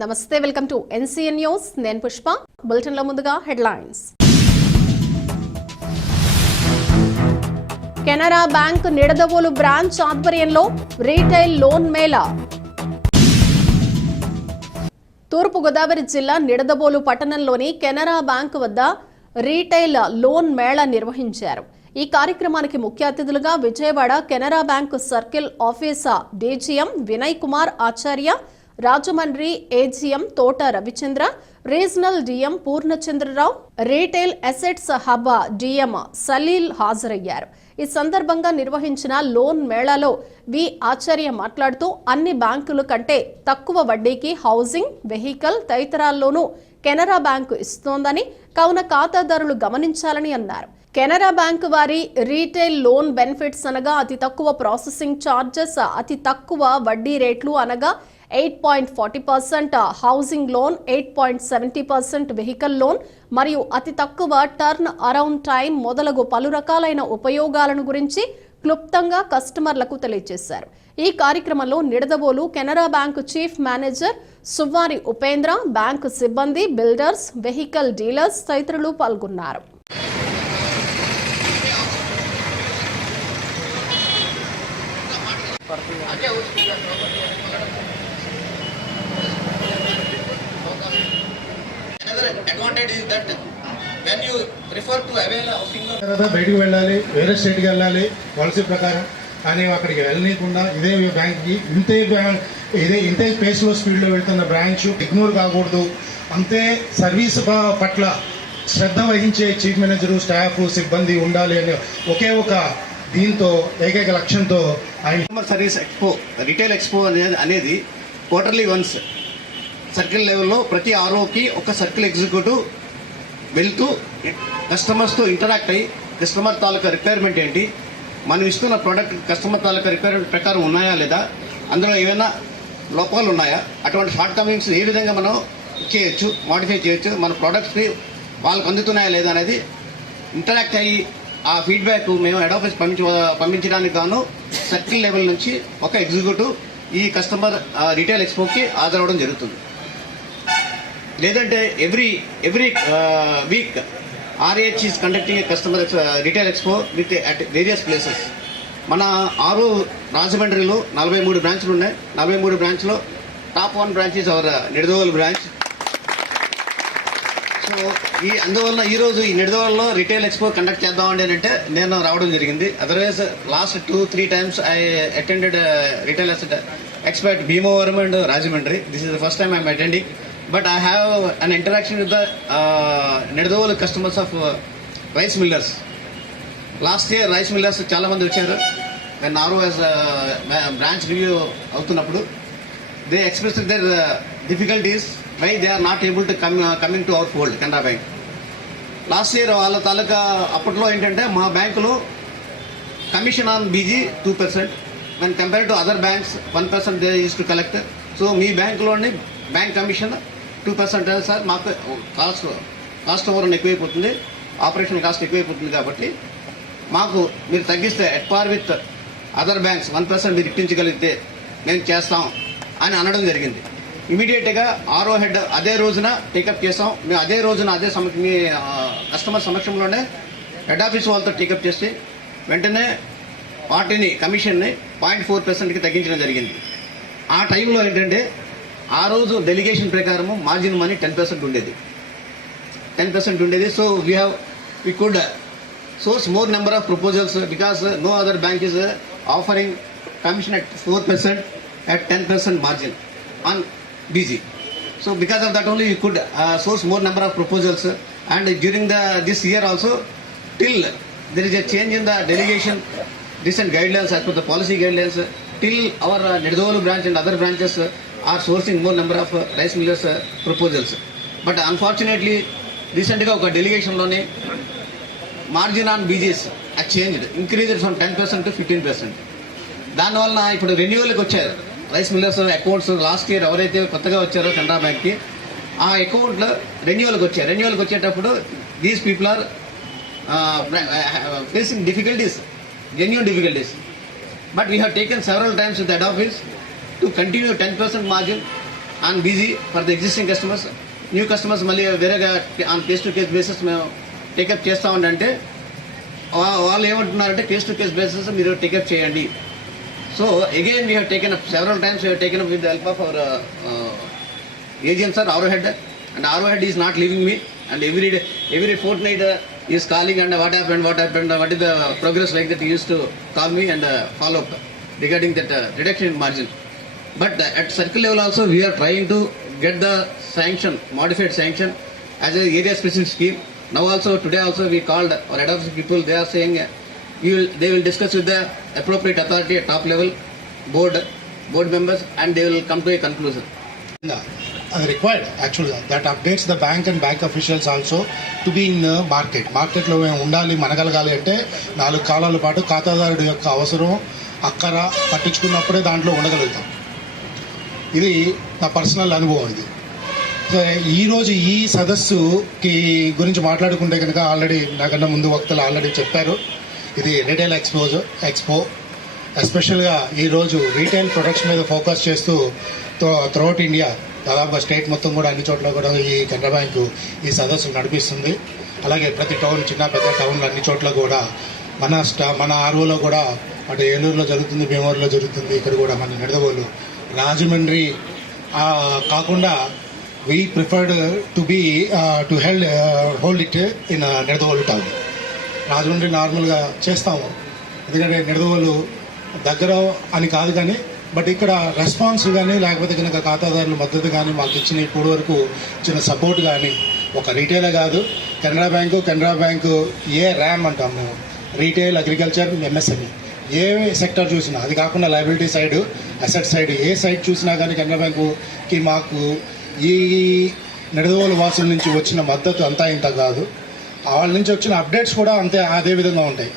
నమస్తే welcome to NCN news. నేను పుష్ప. బులెటిన్లో ముందుగా headlines. Canara bank Nidadavolu branch ఆధ్వర్యంలో రీటైల్ లోన్ మేళా. తూర్పుగోదావరి జిల్లా నిడదవోలు పట్టణంలోని కెనరా బ్యాంక్ వద్ద రీటైల్ లోన్ మేళా నిర్వహించారు. ఈ కార్యక్రమానికి ముఖ్య అతిథులుగా Vijayawada Canara bank circle officer DGM Vinay Kumar Acharya Rajahmundry AGM Thota Ravichandra regional DM Purnachandra Rao retail assets hub DM Salil హాజరయ్యారు. ఈ సందర్భంగా నిర్వహించిన లోన్ మేళాలో వి ఆచార్య మాట్లాడుతూ అన్ని బ్యాంకుల కంటే తక్కువ వడ్డీకి హౌసింగ్ వెహికల్ తదితరాల్లోనూ కెనరా బ్యాంకు ఇస్తోందని కావున ఖాతాదారులు గమనించాలని అన్నారు. కెనరా బ్యాంకు వారి రీటైల్ లోన్ బెనిఫిట్స్ అనగా అతి తక్కువ ప్రాసెసింగ్ ఛార్జెస్ అతి తక్కువ వడ్డీ రేట్లు అనగా eight point forty percent housing loan eight point seventy percent vehicle loan మరియు అతి తక్కువ టర్న్ అరౌండ్ టైం మొదలగు పలు రకాలైన ఉపయోగాలను గురించి క్లుప్తంగా కస్టమర్లకు తెలియజేశారు. ఈ కార్యక్రమంలో Nidadavolu Canara bank chief manager Suvvari Upendra bank సిబ్బంది బిల్డర్స్ వెహికల్ డీలర్స్ తదితరులు పాల్గొన్నారు. Another బయటకు వెళ్ళాలి వేరే స్టేట్కి వెళ్ళాలి పాలసీ ప్రకారం. కానీ అక్కడికి వెళ్ళనీయకుండా ఇదే బ్యాంక్కి ఇంతే బ్యాంక్ ఇదే ఇంతే పేస్లో స్పీడ్లో వెళ్తున్న బ్రాంచ్ ఇగ్నోర్ కాకూడదు. అంతే సర్వీస్ పట్ల శ్రద్ధ వహించే చీఫ్ మేనేజర్ స్టాఫ్ సిబ్బంది ఉండాలి అనే ఒకే ఒక దీంతో ఏకైక లక్ష్యంతో ఆయన సర్వీస్ ఎక్స్పో రిటైల్ ఎక్స్పో అనేది అనేది క్వార్టర్లీ వన్స్ సర్కిల్ లెవెల్లో ప్రతి ఆర్ఓకి ఒక సర్కిల్ ఎగ్జిక్యూటివ్ వెళ్తూ కస్టమర్స్తో ఇంటరాక్ట్ అయ్యి కస్టమర్ తాలూకా రిక్వైర్మెంట్ ఏంటి? మనం ఇస్తున్న ప్రోడక్ట్ కస్టమర్ తాలూకా రిక్వైర్మెంట్ ప్రకారం ఉన్నాయా లేదా? అందులో ఏమైనా లోపాలు ఉన్నాయా? అటువంటి షార్ట్ కమింగ్స్ ఏ విధంగా మనం చేయొచ్చు మాడిఫై చేయొచ్చు? మన ప్రోడక్ట్స్ని వాళ్ళకి అందుతున్నాయా లేదా అనేది ఇంటరాక్ట్ అయ్యి ఆ ఫీడ్బ్యాక్ మేము హెడ్ ఆఫీస్ పంపించ పంపించడానికి గాను సర్కిల్ లెవెల్ నుంచి ఒక ఎగ్జిక్యూటివ్ ఈ కస్టమర్ రీటైల్ ఎక్స్పోకి హాజరవడం జరుగుతుంది. లేదంటే every every week RAH is conducting customer retail expo with at various places మన ఆరు రాజమండ్రిలో నలభై మూడు బ్రాంచ్లు ఉన్నాయి. నలభై మూడు బ్రాంచ్లో top one branch is our uh, Nidadavolu branch. So ఈ అందువల్ల ఈరోజు ఈ నిడదోవల్లో రిటైల్ ఎక్స్పో కండక్ట్ చేద్దామండి అని అంటే నేను రావడం జరిగింది. Otherwise last two three times I attended retail expert Bhimavaram and Rajahmundry this is the first time I'm attending but I have an interaction with the Nidadavolu customers of rice millers last year rice millers చాలా మంది వచ్చారు. నేను ఆరు branch review అవుతున్నప్పుడు they express their difficulties why they are not able to come coming to our fold Canara bank last year వాళ్ళ తాలూకా అప్పట్లో ఏంటంటే మా బ్యాంకులో commission on BG two percent when compare to other banks one percent they is to collect so మీ బ్యాంకులోని bank commission two percent sir మాకు cost cost over ఎక్కువైపోతుంది. Operation cost ఎక్కువైపోతుంది కాబట్టి మాకు మీరు తగ్గిస్తే at par with other banks one percent మీరు ఇప్పించగలిగితే మేము చేస్తాం అని అనడం జరిగింది. ఇమీడియట్గా ఆరో హెడ్ అదే రోజున టేకప్ చేస్తాం. మేము అదే రోజున అదే సమ మీ కస్టమర్ సమక్షంలోనే హెడ్ ఆఫీస్ వాళ్ళతో టేకప్ చేసి వెంటనే వాటిని కమిషన్ని పాయింట్ ఫోర్ పర్సెంట్కి తగ్గించడం జరిగింది. ఆ టైంలో ఏంటంటే ఆ రోజు డెలిగేషన్ ప్రకారము మార్జిన్ మనీ టెన్ పర్సెంట్ ఉండేది. టెన్ పర్సెంట్ ఉండేది. So we have we could source more number of proposals because no other bank is offering commission at four percent at ten percent margin on BG so because of that only you could source more number of proposals and during the this year also till there is a change in the delegation recent guidelines as per the policy guidelines till our uh, branch branch and other branches uh, are sourcing more number of uh, rice millers uh, proposals. But uh, unfortunately రీసెంట్గా ఒక డెలిగేషన్లోనే margin on BGs changed increased from ten percent to fifteen percent దానివల్ల ఇప్పుడు రెన్యువల్కి వచ్చారు. Rice millers accounts last year ఎవరైతే కొత్తగా వచ్చారో కెనరా బ్యాంక్కి ఆ అకౌంట్లో రెన్యువల్కి వచ్చారు. రెన్యువల్కి వచ్చేటప్పుడు these people are facing difficulties genuine difficulties but we have taken several times with head office to continue ten percent margin on BG for the existing customers new customers మళ్ళీ వేరేగా on case to case basis మేము take up చేస్తా ఉండంటే వాళ్ళు ఏమంటున్నారంటే case to case basis మీరు take up చేయండి. So again we have taken up several times we have taken up with the help of our agent sir our head and our head is not living me and every day every fortnight night is calling and what happened, what happened, what is the progress like that. He used to call me and uh, follow up regarding that uh, reduction in margin. But uh, at circle level also, we are trying to get the sanction, modified sanction, as a area specific scheme. Now also, today also, we called our head office people. They are saying we will, they will discuss with the appropriate authority at top level, board, board members, and they will come to a conclusion. అది required actually that updates the bank and bank officials also to be in market మార్కెట్లో మేము ఉండాలి మనగలగాలి అంటే నాలుగు కాలాల పాటు ఖాతాదారుడి యొక్క అవసరం అక్కర పట్టించుకున్నప్పుడే దాంట్లో ఉండగలుగుతాం. ఇది నా పర్సనల్ అనుభవం ఇది. సో ఈరోజు ఈ సదస్సుకి గురించి మాట్లాడుకుంటే కనుక ఆల్రెడీ నాకన్నా ముందు వక్తలు ఆల్రెడీ చెప్పారు. ఇది రిటైల్ ఎక్స్పోజ్ ఎక్స్పో ఎస్పెషల్గా ఈరోజు రీటైల్ ప్రొడక్ట్స్ మీద ఫోకస్ చేస్తూ త్రూఅవుట్ ఇండియా దాదాపుగా స్టేట్ మొత్తం కూడా అన్ని చోట్ల కూడా ఈ కెనరా బ్యాంకు ఈ సదస్సు నడిపిస్తుంది. అలాగే ప్రతి టౌన్ చిన్న పెద్ద టౌన్లు అన్ని చోట్ల కూడా మన స్టా మన ఆర్వోలో కూడా అటు ఏలూరులో జరుగుతుంది భీమవరంలో జరుగుతుంది ఇక్కడ కూడా మన నిడదవోలు రాజమండ్రి కాకుండా we preferred to be to held hold it in Nidadavolu town Rajahmundry నార్మల్గా చేస్తాము. ఎందుకంటే నిడదవోలు దగ్గర అని కాదు కానీ బట్ ఇక్కడ రెస్పాన్స్ కానీ లేకపోతే కనుక ఖాతాదారుల మద్దతు కానీ మాకు ఇచ్చిన ఇప్పుడు వరకు ఇచ్చిన సపోర్ట్ కానీ ఒక రీటైలే కాదు. కెనరా బ్యాంకు కెనరా బ్యాంకు ఏ ర్యామ్ అంటాం మేము. రీటైల్ అగ్రికల్చర్ ఎంఎస్ఎంఈ ఏ సెక్టర్ చూసినా అది కాకుండా లైబిలిటీ సైడ్ అసెట్ సైడ్ ఏ సైడ్ చూసినా కానీ కెనరా బ్యాంకుకి మాకు ఈ నిడదవోలు వాసుల నుంచి వచ్చిన మద్దతు అంతా ఇంత కాదు. వాళ్ళ నుంచి వచ్చిన అప్డేట్స్ కూడా అంతే అదే విధంగా ఉంటాయి.